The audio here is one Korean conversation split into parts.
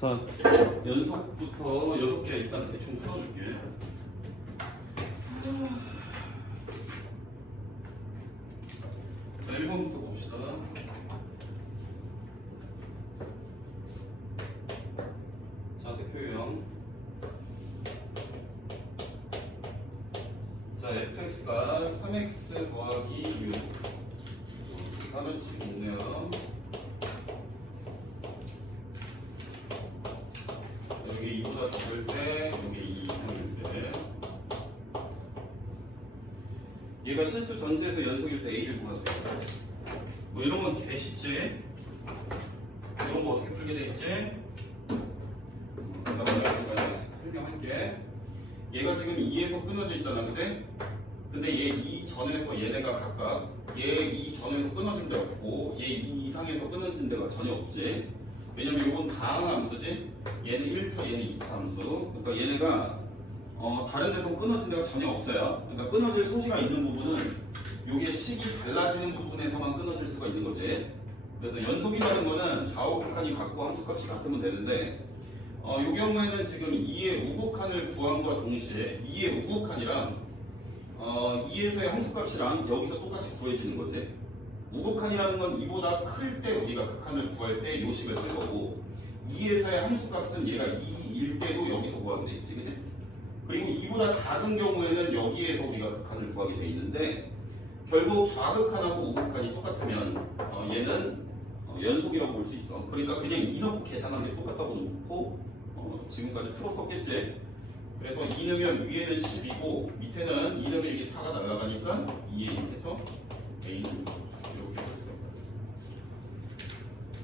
자, 연속부터 6개 일단 대충 풀어줄게. 자, 1번부터 봅시다. 자, 대표형. 자, fx가 3x 더하기 6. 하면씩 있네요. 여기 2보다 적을 때, 여기 2 이상일 때. 얘가 실수 전체에서 연속일 때 A를 구하세요. 뭐 이런 건 개 쉽지? 이런 거 어떻게 풀게 돼 있지? 설명할게. 얘가 지금 2에서 끊어져 있잖아, 그지? 근데 얘 2 전에서 얘네가 각각 얘 2 전에서 끊어진 데 없고 얘 2 이상에서 끊어진 데가 전혀 없지. 왜냐면 이건 다항 함수지. 얘는 1차, 얘는 2차 함수. 그러니까 얘네가 다른 데서 끊어진 데가 전혀 없어요. 그러니까 끊어질 소지가 있는 부분은 요게 식이 달라지는 부분에서만 끊어질 수가 있는 거지. 그래서 연속이라는 거는 좌우 극한이 같고 함수값이 같으면 되는데 요 경우에는 지금 2의 우극한을 구함과 동시에 2의 우극한이랑 2에서의 함수값이랑 여기서 똑같이 구해지는 거지. 우극한이라는 건 2보다 클 때 우리가 극한을 구할 때 요 식을 쓸 거고 2에서의 함수값은 얘가 2일 때도 여기서 구하게 돼 있지, 그치? 그리고 2보다 작은 경우에는 여기에서 우리가 극한을 구하게 돼 있는데 결국 좌극한하고 우극한이 똑같으면 얘는 연속이라고 볼 수 있어. 그러니까 그냥 2 넣고 계산하는 게 똑같다고 놓고 지금까지 풀었었겠지. 그래서 2 넣으면 위에는 10이고 밑에는 2 넣으면 이게 4가 날아가니까 2에 해서 A는 이렇게 볼 수가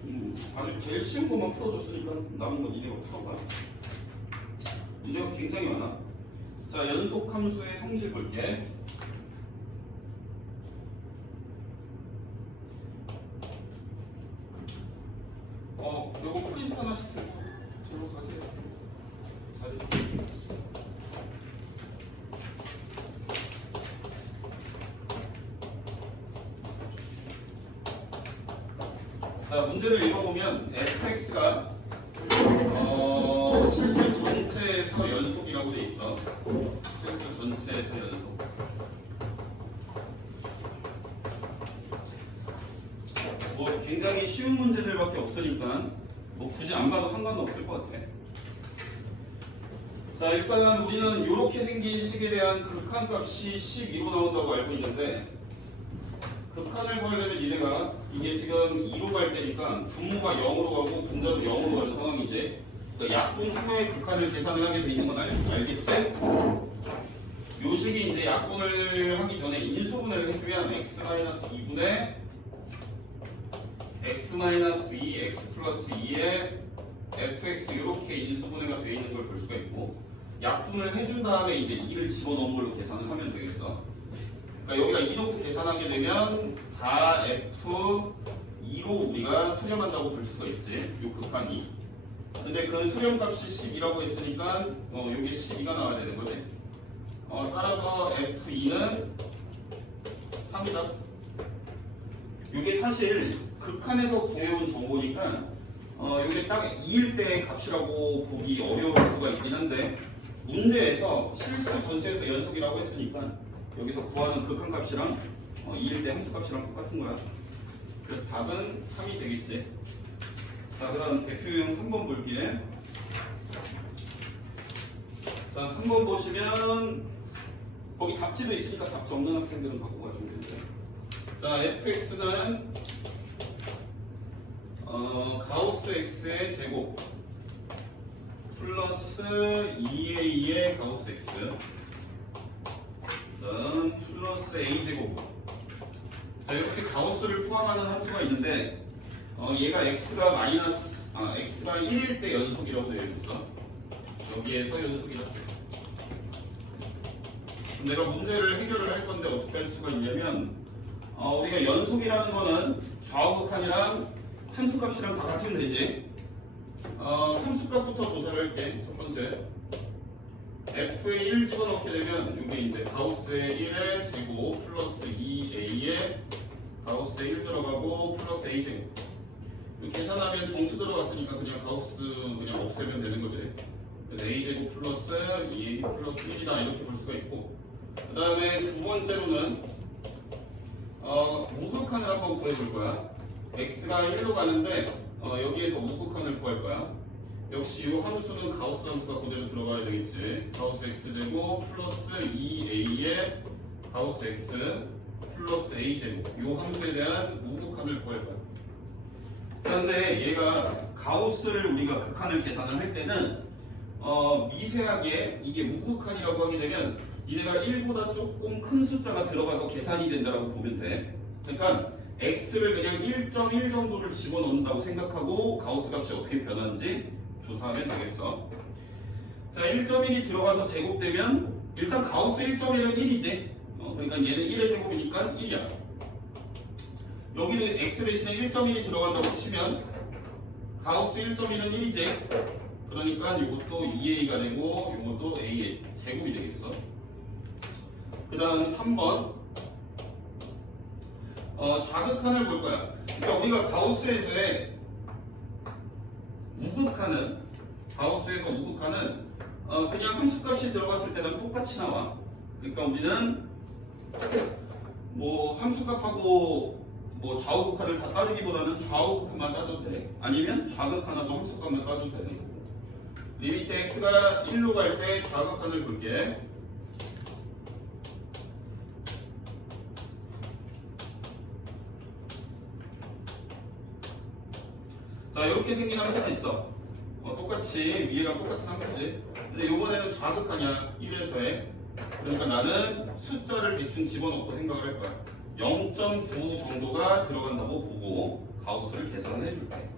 있다. 아주 제일 쉬운 것만 풀어줬으니까 남은 건 이대로 풀어봐. 문제가 굉장히 많아. 자, 연속 함수의 성질 볼게. 요거 프린트 하나씩 들고 저로 가세요. 사진. 자, 문제를 읽어보면 fx가 실수 전체에서 연속이라고 돼 있어. 실수 전체에서 연속. 뭐 굉장히 쉬운 문제들밖에 없으니까 뭐 굳이 안 봐도 상관은 없을 것 같아. 자, 일단 우리는 이렇게 생긴 식에 대한 극한값이 12로 나온다고 알고 있는데 극한을 구하려면 얘네가 이게 지금 2로 갈 때니까 분모가 0으로 가고 분자도 0으로 가는 상황이지. 그러니까 약분 후에 극한을 계산을 하게 돼 있는 건 알겠지? 요 식이 이제 약분을 하기 전에 인수분해를 해주면 x-2분의 x-2, x 플러스 2에 fx 이렇게 인수분해가 되어 있는 걸 볼 수가 있고 약분을 해준 다음에 이제 2를 집어넣은 걸로 계산을 하면 되겠어. 그러니까 여기가 2로 계산하게 되면 4f2로 우리가 수렴한다고 볼 수가 있지. 요 극한이. 근데 그 수렴값이 10이라고 했으니까 요게 12가 나와야 되는 거지. 따라서 f2는 3이다. 요게 사실 극한에서 구해온 정보니까 요게 딱 2일 때의 값이라고 보기 어려울 수가 있긴 한데 문제에서 실수 전체에서 연속이라고 했으니까 여기서 구하는 극한값이랑 2일 때 함수값이랑 똑같은 거야. 그래서 답은 3이 되겠지. 자, 그 다음 대표형 3번 볼게. 자, 3번 보시면 거기 답지도 있으니까 답지 없는 학생들은 갖고 가시면 되죠. 자, fx는 가우스 x의 제곱 플러스 2a의 가우스 x 그다음 플러스 a제곱. 자, 이렇게 가우스를 포함하는 함수가 있는데 얘가 x가 x가 1일 때 연속이라고 되어 있어. 여기에서 연속이다. 내가 문제를 해결을 할 건데 어떻게 할 수가 있냐면 우리가 연속이라는 거는 좌우극한이랑 함수값이랑 다 같으면 되지. 함수값부터 조사를 할게. 첫 번째 f에 1 집어넣게 되면 이게 이제 가우스의 1의 제곱 플러스 2a의 가우스의 1 들어가고 플러스 a 제곱. 계산하면 정수 들어갔으니까 그냥 가우스 그냥 없애면 되는 거지. 그래서 a제곱 플러스 2ab 플러스 1이다 이렇게 볼 수가 있고, 그 다음에 두 번째로는 우극한을 한번 구해볼 거야. x가 1로 가는데 여기에서 우극한을 구할 거야. 역시 이 함수는 가우스 함수가 그대로 들어가야 되겠지. 가우스 x제곱 플러스 2a의 가우스 x 플러스 a제곱, 이 함수에 대한 우극한을 구할 거야. 자, 근데 얘가 가우스를 우리가 극한을 계산을 할 때는 미세하게 이게 우극한이라고 하게 되면 얘네가 1보다 조금 큰 숫자가 들어가서 계산이 된다고 보면 돼. 그러니까 x를 그냥 1.1 정도를 집어넣는다고 생각하고 가우스 값이 어떻게 변하는지 조사하면 되겠어. 자, 1.1이 들어가서 제곱되면 일단 가우스 1.1은 1이지. 그러니까 얘는 1의 제곱이니까 1이야. 여기는 x 대신에 1.1이 들어간다고 치면 가우스 1.1은 1이지. 그러니까 이것도 2a가 되고 이것도 a의 제곱이 되겠어. 그 다음 3번 좌극한을 볼 거야. 그러니까 우리가 가우스에서의 우극한은 그냥 함수값이 들어갔을 때는 똑같이 나와. 그러니까 우리는 뭐 함수값하고 뭐 좌우극한을 다 따지기보다는 좌우극한만 따져도 돼. 아니면 좌극한하고 함수값만 따져도 되는 거고. 리미트 x가 1로 갈 때 좌극한을 볼게. 자, 이렇게 생긴 함수가 있어. 똑같이 위에랑 똑같은 함수지. 근데 이번에는 좌극하냐 1에서의. 그러니까 나는 숫자를 대충 집어넣고 생각을 할 거야. 0.9 정도가 들어간다고 보고 가우스를 계산을 해줄게.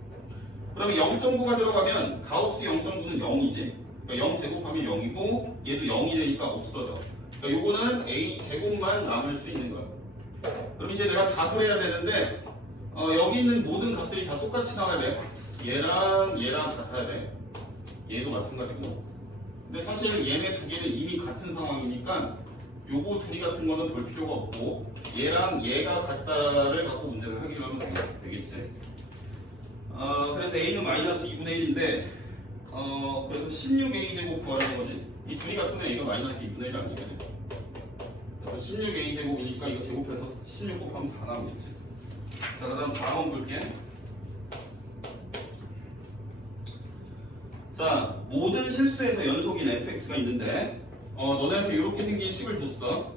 그러면 0.9가 들어가면 가우스 0.9는 0이지. 그러니까 0 제곱하면 0이고 얘도 0이 되니까 없어져. 그러니까 요거는 a 제곱만 남을 수 있는 거야. 그럼 이제 내가 답을 해야 되는데 여기 있는 모든 값들이 다 똑같이 나와야 돼. 얘랑 같아야 돼. 얘도 마찬가지고. 근데 사실 얘네 두 개는 이미 같은 상황이니까 요거 둘이 같은 거는 볼 필요가 없고 얘랑 얘가 같다를 갖고 문제를 하기로 하면 되겠지. 그래서 a는 마이너스 2분의 1인데 그래서 16a 제곱 구하는 거지. 이 둘이 같으면 a가 마이너스 2분의 1 아니겠지. 그래서 16a 제곱이니까 이거 제곱해서 16 곱하면 4 나오겠지. 자, 그 다음 4번 볼게. 자, 모든 실수에서 연속인 fx가 있는데 너네한테 이렇게 생긴 식을 줬어.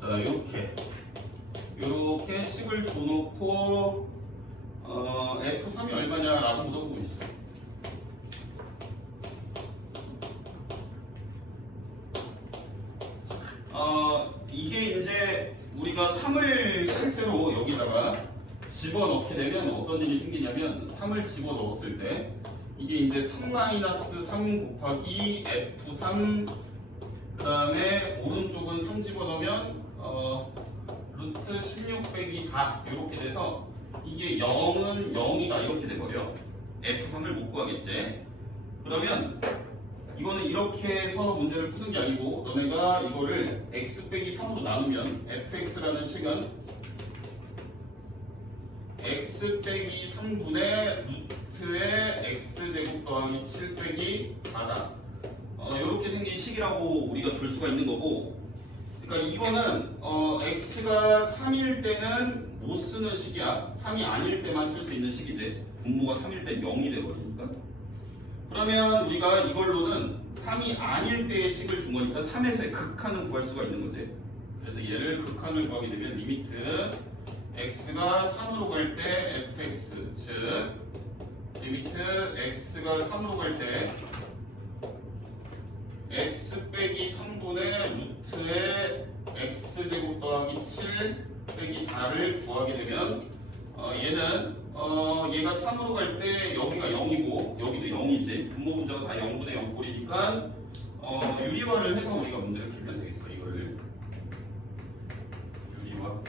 자, 이렇게 식을 줘놓고 f3이 얼마냐라고 물어보고 있어. 이게 이제 우리가 3을 실제로 여기다가 집어넣게 되면 어떤 일이 생기냐면 3을 집어넣었을 때 이게 이제 3-3 곱하기 f3 그 다음에 오른쪽은 3 집어넣으면 루트 16 빼기 4 이렇게 돼서 이게 0은 0이다 이렇게 돼버려. f3을 못 구하겠지. 그러면 이거는 이렇게 해서 문제를 푸는 게 아니고 너네가 이거를 x 빼기 3으로 나누면 fx라는 식은 x 빼기 3분의 루트의 x제곱 더하기 7 빼기 4다. 이렇게 생긴 식이라고 우리가 둘 수가 있는 거고, 그러니까 이거는 x가 3일 때는 못 쓰는 식이야. 3이 아닐 때만 쓸 수 있는 식이지. 분모가 3일 때 0이 돼버리니까. 그러면 우리가 이걸로는 3이 아닐 때의 식을 준 거니까 3에서의 극한을 구할 수가 있는 거지. 그래서 얘를 극한을 구하게 되면 리미트 x가 3으로 갈 때 fx, 즉 리미트 x가 3으로 갈 때 x 빼기 3분의 루트의 x제곱 더하기 7 빼기 4를 구하게 되면 얘는 얘가 3으로 갈 때 여기가 0이고 여기도 0이지. 분모 분자가 다 0분의 0꼴이니까 유리화를 해서 우리가 문제를 풀면 되겠어. 이거를 유리화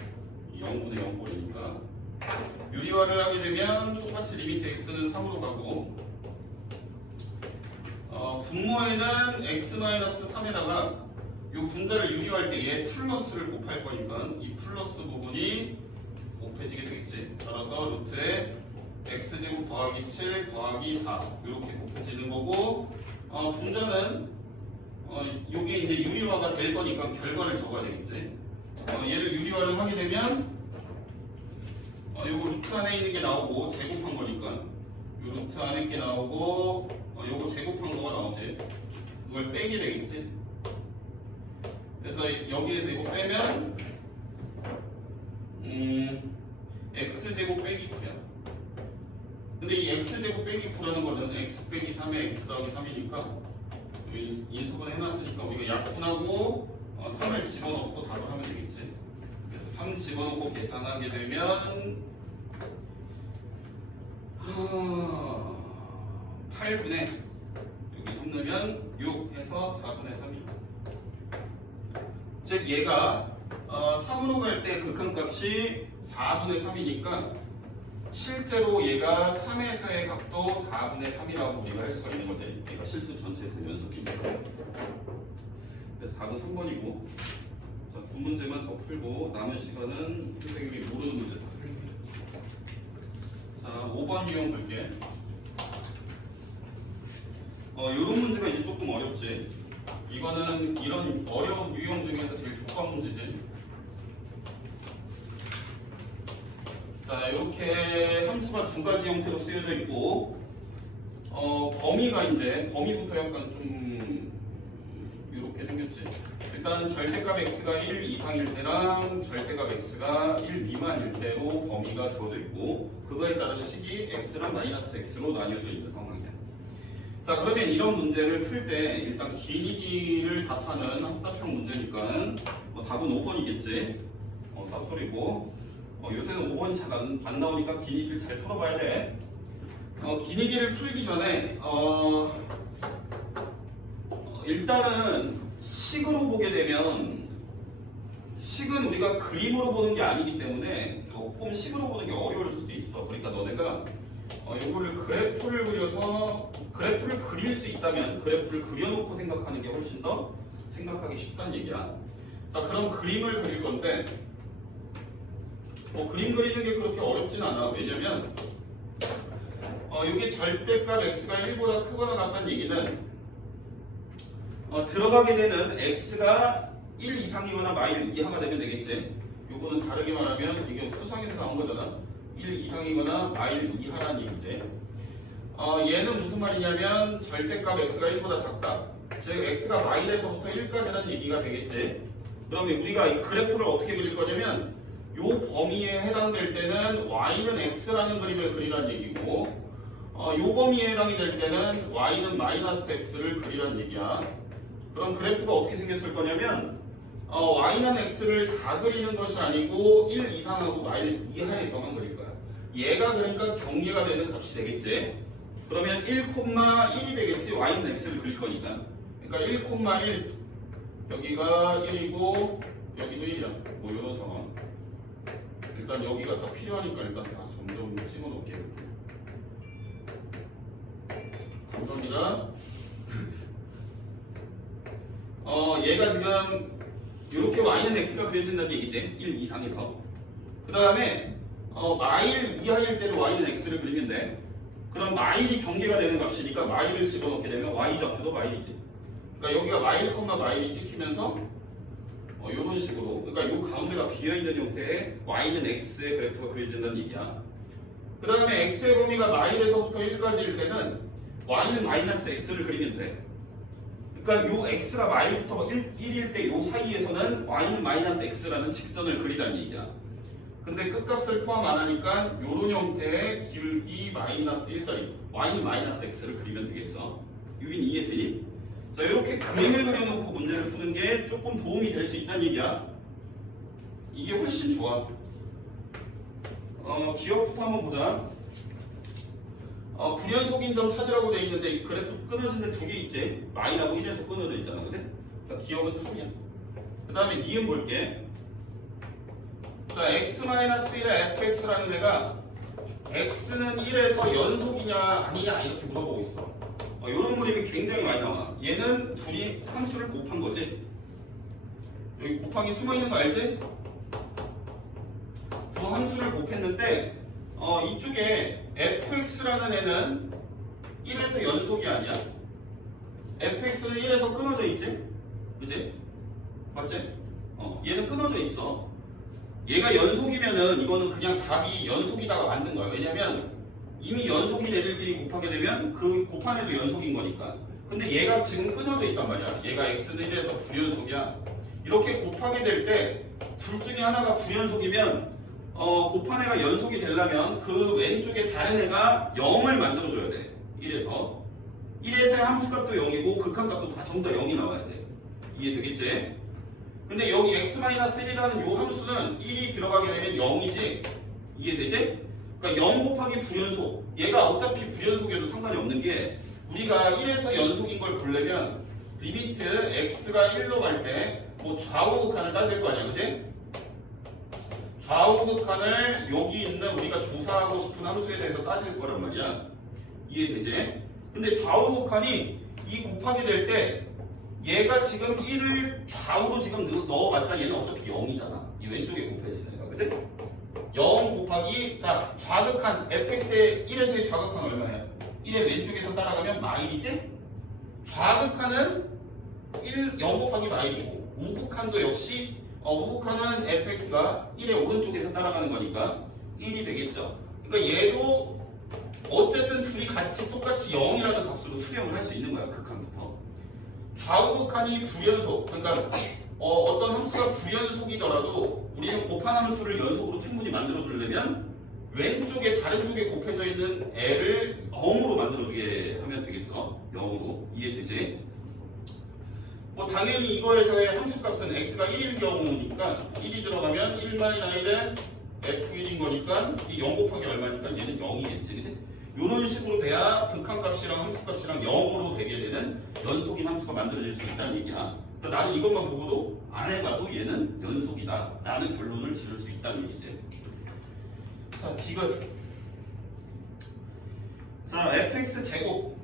0분의 0꼴이니까 유리화를 하게 되면 똑같이 리미트 x는 3으로 가고 분모에는 x-3에다가 이 분자를 유리화할 때 얘 플러스를 곱할 거니까 이 플러스 부분이 곱해지게 되겠지. 따라서 루트에 x제곱 더하기 7 더하기 4 이렇게 곱해지는 거고 분자는 요게 이제 유리화가 될 거니까 결과를 적어야 되겠지. 얘를 유리화를 하게 되면 요거 루트 안에 있는 게 나오고 제곱한 거니까 요 루트 안에 있는 게 나오고 요거 제곱한 거가 나오지. 그걸 빼게 되겠지. 그래서 여기에서 이거 빼면 x제곱 빼기 9야. 근데 이 x제곱 빼기 9라는 거는 x 빼기 3에 x 더하기 3이니까 인수분 해놨으니까 우리가 약분하고 3을 집어넣고 답을 하면 되겠지. 그래서 3 집어넣고 계산하게 되면 8분의 여기 3 넣으면 6 해서 4분의 3이. 즉 얘가 3으로 갈 때 극한값이 4분의 3이니까 실제로 얘가 3에서의 값도 4분의 3이라고 우리가 할 수가 있는 거지. 얘가 실수 전체에서 연속이니까. 그래서 답은 3번이고 자, 두 문제만 더 풀고 남은 시간은 선생님이 모르는 문제 다 설명해 줄게요. 자, 5번 유형 볼게. 요런 문제가 이제 조금 어렵지. 이거는 이런 어려운 유형 중에서 제일 조건 문제지. 자, 이렇게 함수가 두 가지 형태로 쓰여져 있고, 범위가 이제 범위부터 약간 좀 이렇게 생겼지. 일단 절대값 x가 1 이상일 때랑 절대값 x가 1 미만일 때로 범위가 주어져 있고, 그거에 따른 식이 x랑 마이너스 x로 나뉘어져 있는 상황이야. 자, 그러면 이런 문제를 풀 때 일단 기니기를 답하는 합답형 문제니까 답은 5번이겠지. 쌉소리고. 요새는 5번이 잘 안 나오니까 기니기를 잘 풀어봐야 돼. 기니기를 풀기 전에 일단은 식으로 보게 되면 식은 우리가 그림으로 보는 게 아니기 때문에 조금 식으로 보는 게 어려울 수도 있어. 그러니까 너네가 요거를 그래프를 그려서 그래프를 그릴 수 있다면 그래프를 그려놓고 생각하는 게 훨씬 더 생각하기 쉽다는 얘기야. 자, 그럼 그림을 그릴 건데 그림 그리는 게 그렇게 어렵진 않아. 왜냐면 이게 절대값 x가 1보다 크거나 같다는 얘기는 들어가게 되는 x가 1 이상이거나 마이너스 이하가 되면 되겠지. 요거는 다르게 말하면 이게 수상에서 나온 거잖아. 1 이상이거나 마이너스 이하라는 얘기지. 얘는 무슨 말이냐면 절대값 x가 1보다 작다. 즉 x가 마이너스부터 1까지라는 얘기가 되겠지. 그러면 우리가 이 그래프를 어떻게 그릴 거냐면 요 범위에 해당될 때는 y는 x라는 그림을 그리라는 얘기고 요 범위에 해당이 될 때는 y는 마이너스 x를 그리라는 얘기야. 그럼 그래프가 어떻게 생겼을 거냐면 y는 x를 다 그리는 것이 아니고 1 이상하고 마이너스 이하에서만 그릴 거야. 얘가 그러니까 경계가 되는 값이 되겠지. 그러면 1,1이 되겠지. y는 x를 그릴 거니까. 그러니까 1,1 여기가 1이고 여기도 1이야. 뭐 이런 상황. 일단 여기가 다 필요하니까 일단 다 점점 집어넣을게요. 감사합니다. 얘가 지금 이렇게 y는 x가 그려진다는 얘기지. 1 이상에서. 그 다음에 마일 이하일 때도 y는 x를 그리면 돼. 그럼 마일이 경계가 되는 값이니까 마일을 집어넣게 되면 y 좌표도 마일이지. 그러니까 여기가 마일 콤마 마일이 찍히면서 이런 식으로, 그러니까 이 가운데가 비어있는 형태의 y는 x의 그래프가 그려진다는 얘기야. 그 다음에 x의 범위가 마일에서부터 1까지일 때는 y는 마이너스 x를 그리면 돼. 그러니까 요 x가 마일부터 1일 때 요 사이에서는 y는 마이너스 x라는 직선을 그리라는 얘기야. 근데 끝값을 포함 안 하니까 요런 형태의 기울기 마이너스 1짜리 y는 마이너스 x를 그리면 되겠어. 유인 이해되니? 자, 이렇게 그림을 그려놓고 문제를 푸는 게 조금 도움이 될 수 있다는 얘기야. 이게 훨씬 좋아. 기억부터 한번 보자. 불연속인 점 찾으라고 돼 있는데 이 그래프 끊어진 데 두 개 있지. 마이하고 1에서 끊어져 있잖아, 그치? 그러니까 기억은 참이야. 그 다음에 니은 볼게. 자, x-1의 fx라는 애가 x는 1에서 연속이냐 아니냐 이렇게 물어보고 있어. 이런 그림이 굉장히 많이 나와. 얘는 둘이 함수를 곱한 거지. 여기 곱하기 숨어 있는 거 알지? 두 함수를 곱했는데 이쪽에 fx라는 애는 1에서 연속이 아니야. fx는 1에서 끊어져 있지? 그치? 맞지? 얘는 끊어져 있어. 얘가 연속이면은 이거는 그냥 답이 연속이다가 맞는 거야. 왜냐면 이미 연속인 애들끼리 곱하게 되면 그 곱한 애도 연속인 거니까. 근데 얘가 지금 끊어져 있단 말이야. 얘가 x는 1에서 불연속이야. 이렇게 곱하게 될 때 둘 중에 하나가 불연속이면 곱한 애가 연속이 되려면 그 왼쪽에 다른 애가 0을 만들어줘야 돼. 1에서 1에서의 함수값도 0이고 극한값도 다 전부 다 0이 나와야 돼. 이해되겠지? 근데 여기 x-1이라는 요 함수는 1이 들어가게 되면 0이지? 이해되지? 그러니까 0 곱하기 불연속, 얘가 어차피 불연속이어도 상관이 없는 게 우리가 1에서 연속인 걸 보려면 리미트 x가 1로 갈 때 뭐 좌우 극한을 따질 거 아니야, 그지? 좌우 극한을 여기 있는 우리가 조사하고 싶은 함수에 대해서 따질 거란 말이야. 이해되지? 근데 좌우 극한이 이 곱하게 될 때 얘가 지금 1을 좌우로 지금 넣어봤자 얘는 어차피 0이잖아. 이 왼쪽에 곱해지는 애가, 그지? 0 곱하기, 자, 좌극한 fx의 1에서의 좌극한 얼마야? 1의 왼쪽에서 따라가면 마일이지? 좌극한은 0 곱하기 마일이고 우극한도 역시 우극한은 fx가 1의 오른쪽에서 따라가는 거니까 1이 되겠죠. 그러니까 얘도 어쨌든 둘이 같이 똑같이 0이라는 값으로 수렴을 할 수 있는 거야. 극한부터. 좌우 극한이 불연속, 그러니까 어떤 함수가 불연속이더라도 우리는 곱한 함수를 연속으로 충분히 만들어 주려면 왼쪽에 다른 쪽에 곱해져 있는 애를 0으로 만들어 주게 하면 되겠어. 0으로. 이해되지? 뭐 당연히 이거에서의 함수값은 x가 1일 경우니까 1이 들어가면 1-1에 f1인 거니까 이 0 곱하기 얼마니까 얘는 0이겠지, 그치? 이런 식으로 돼야 극한값이랑 함수값이랑 0으로 되게 되는 연속인 함수가 만들어질 수 있다는 얘기야. 그러니까 나는 이것만 보고도 안 해봐도 얘는 연속이다 라는 결론을 지을 수 있다는 얘기지. 자, 디귿. 자, fx 제곱.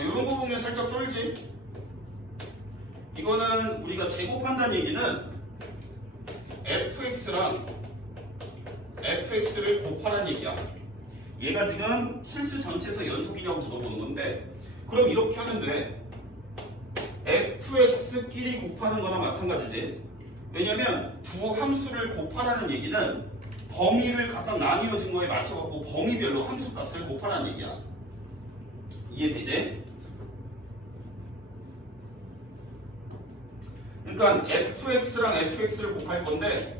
이런 거 보면 살짝 쫄지? 이거는 우리가 제곱한다는 얘기는 fx랑 fx를 곱하라는 얘기야. 얘가 지금 실수 전체에서 연속이냐고 물어보는 건데, 그럼 이렇게 하면 돼. fx끼리 곱하는 거나 마찬가지지. 왜냐면 두 함수를 곱하라는 얘기는 범위를 각각 나뉘어진 거에 맞춰갖고 범위별로 함수값을 곱하라는 얘기야. 이해되지? 그러니까 fx랑 fx를 곱할 건데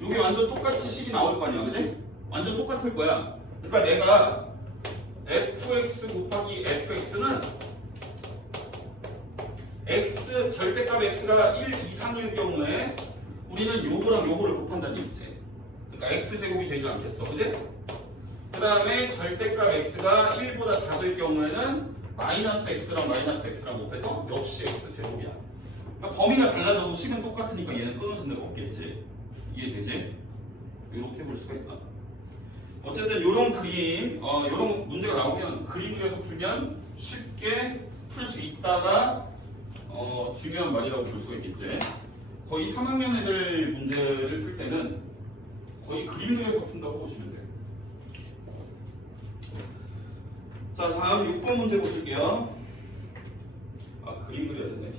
이게 완전 똑같이 식이 나올 거 아니야, 그지? 완전 똑같을 거야. 그러니까 내가 fx 곱하기 fx는 x 절대값 x가 1 이상일 경우에 우리는 요거랑 요거를 곱한다는 얘기지. 그러니까 x제곱이 되지 않겠어, 그지? 그 다음에 절대값 x가 1보다 작을 경우에는 마이너스 x랑 마이너스 x랑 곱해서 역시 x제곱이야. 그러니까 범위가 달라져도 식은 똑같으니까 얘는 끊어진 데가 없겠지. 이해되지? 이렇게 볼 수가 있다. 어쨌든 이런 그림, 이런 문제가 나오면 그림 그려서 풀면 쉽게 풀 수 있다가 중요한 말이라고 볼 수가 있겠지. 거의 3학년 애들 문제를 풀 때는 거의 그림 그려서 푼다고 보시면 돼요. 자, 다음 6번 문제 보실게요. 아, 그림 그려야 되네.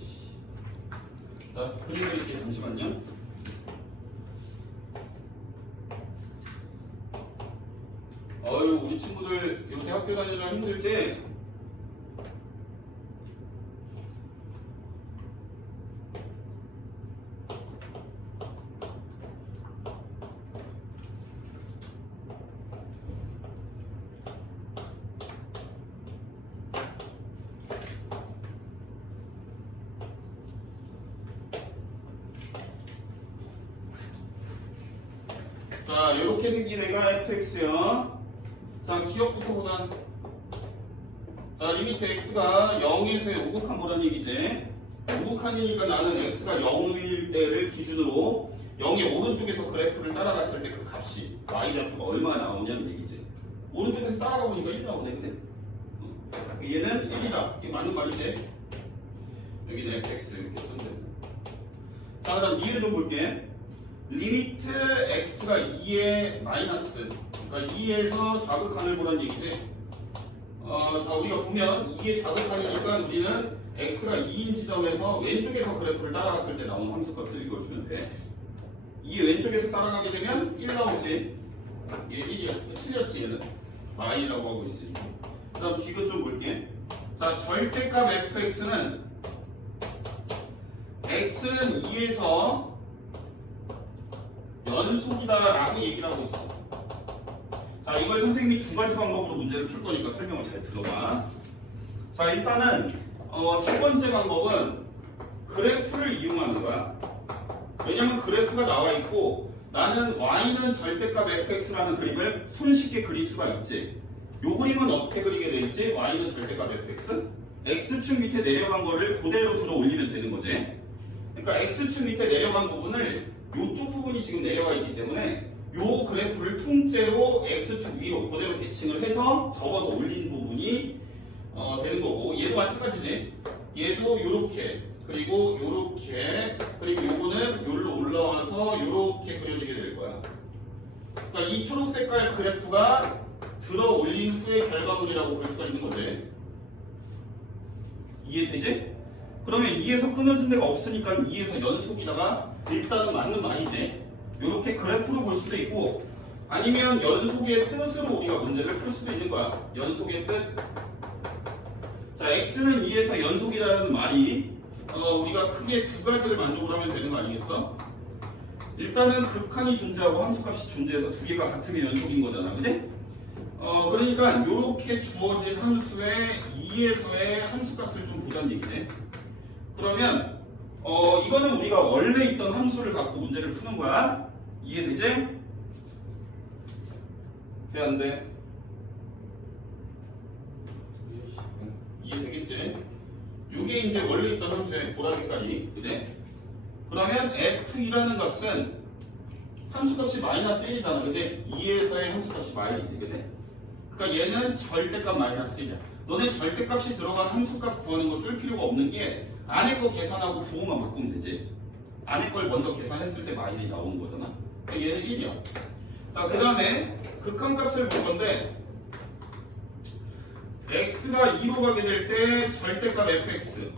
자, 그림 그릴게. 잠시만요. 어휴, 우리 친구들 요새 학교 다니느라 힘들지? 자, 이렇게 생긴 애가 fx요. 자, 기억부터 보자. 자, 리미트 x가 0에서의 우극한 거라는 얘기지. 우극한이니까 나는 x가 0일 때를 기준으로 0의 오른쪽에서 그래프를 따라갔을 때 그 값이 y좌표가 얼마 나오냐는 얘기지. 오른쪽에서 따라가 보니까 1 나오네, 그치? 얘는 1이다. 이게 맞는 말이지. 여기는 fx 이렇게 쓰면 되고. 자, 그 다음 리을 좀 볼게. 리미트 x가 2의 마이너스, 그러니까 2에서 좌극한을 보란 얘기지. 자, 우리가 보면 2의 좌극한이니까 우리는 x가 2인 지점에서 왼쪽에서 그래프를 따라갔을 때 나온 함수값을 읽어주면 돼. 2의 왼쪽에서 따라가게 되면 1 나오지. 얘 1이야. 틀렸지 얘는. y라고 하고 있으니까. 그 다음 디귿 좀 볼게. 자, 절대값 fx는 x는 2에서 연속이다라고 얘기를 하고 있어. 자, 이걸 선생님이 두 가지 방법으로 문제를 풀 거니까 설명을 잘 들어봐. 자, 일단은 첫 번째 방법은 그래프를 이용하는 거야. 왜냐면 그래프가 나와 있고 나는 y는 절대값 fx라는 그림을 손쉽게 그릴 수가 있지. 요 그림은 어떻게 그리게 돼 있지? y는 절대값 fx, x축 밑에 내려간 거를 그대로 들어 올리면 되는 거지. 그러니까 x축 밑에 내려간 부분을 요쪽 부분이 지금 내려가 있기 때문에 요 그래프를 통째로 x축 위로 그대로 대칭을 해서 접어서 올린 부분이 되는 거고, 얘도 마찬가지지. 얘도 요렇게, 그리고 요렇게, 그리고 요거는 요로 올라와서 요렇게 그려지게 될 거야. 그러니까 이 초록 색깔 그래프가 들어 올린 후의 결과물이라고 볼 수가 있는 거지. 이해되지? 그러면 2에서 끊어진 데가 없으니까 2에서 연속이다가 일단은 맞는 말이지. 이렇게 그래프로 볼 수도 있고, 아니면 연속의 뜻으로 우리가 문제를 풀 수도 있는 거야. 연속의 뜻. 자, x는 2에서 연속이라는 말이 우리가 크게 두 가지를 만족을 하면 되는 거 아니겠어? 일단은 극한이 존재하고 함수값이 존재해서 두 개가 같으면 연속인 거잖아, 그지? 그러니까 이렇게 주어진 함수의 2에서의 함수값을 좀 보자는 얘기지. 그러면 이거는 우리가 원래 있던 함수를 갖고 문제를 푸는 거야. 이해되지? 돼, 안 돼? 이해되겠지? 이게 이제 원래 있던 함수의 보라 색깔이, 그지? 그러면 f2라는 값은 함수값이 마이너스 1이잖아, 그지? 2에서의 함수값이 마이너스지, 그지? 그러니까 얘는 절대값 마이너스 1이야. 너네 절대값이 들어간 함수값 구하는 거 쫄 필요가 없는 게 안에 거 계산하고 부호만 바꾸면 되지. 안에 걸 먼저 계산했을 때 마이너스 나오는 거잖아. 그러니까 얘는 1이야. 자, 그 다음에 극한값을 볼 건데 x가 2로 가게 될 때 절대값 fx,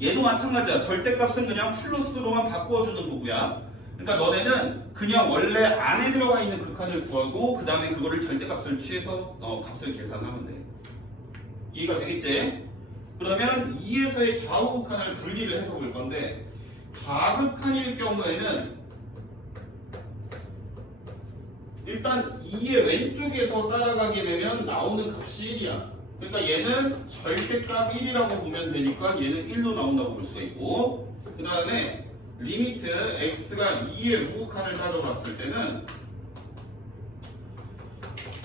얘도 마찬가지야. 절대값은 그냥 플러스로만 바꾸어주는 도구야. 그러니까 너네는 그냥 원래 안에 들어가 있는 극한을 구하고 그 다음에 그거를 절대값을 취해서 값을 계산하면 돼. 이해가 되겠지? 그러면 2에서의 좌우 극한을 분리를 해서 볼 건데, 좌극한일 경우에는 일단 2의 왼쪽에서 따라가게 되면 나오는 값이 1이야. 그러니까 얘는 절대값 1이라고 보면 되니까 얘는 1로 나온다고 볼 수가 있고, 그 다음에 리미트 x가 2의 우극한을 따져봤을 때는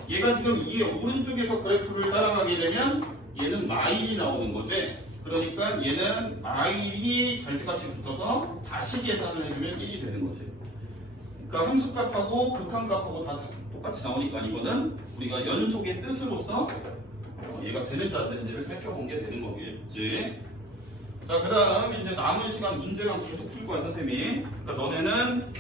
얘가 지금 2의 오른쪽에서 그래프를 따라가게 되면 얘는 마일이 나오는 거지. 그러니까 얘는 마일이 절대값이 붙어서 다시 계산을 해주면 1이 되는 거지. 그러니까 함수값하고 극한값하고 다 똑같이 나오니까 이거는 우리가 연속의 뜻으로서 얘가 되는지 안 되는지를 살펴본 게 되는 거겠지. 자, 그 다음 이제 남은 시간 문제만 계속 풀 거야, 선생님이. 그러니까 너네는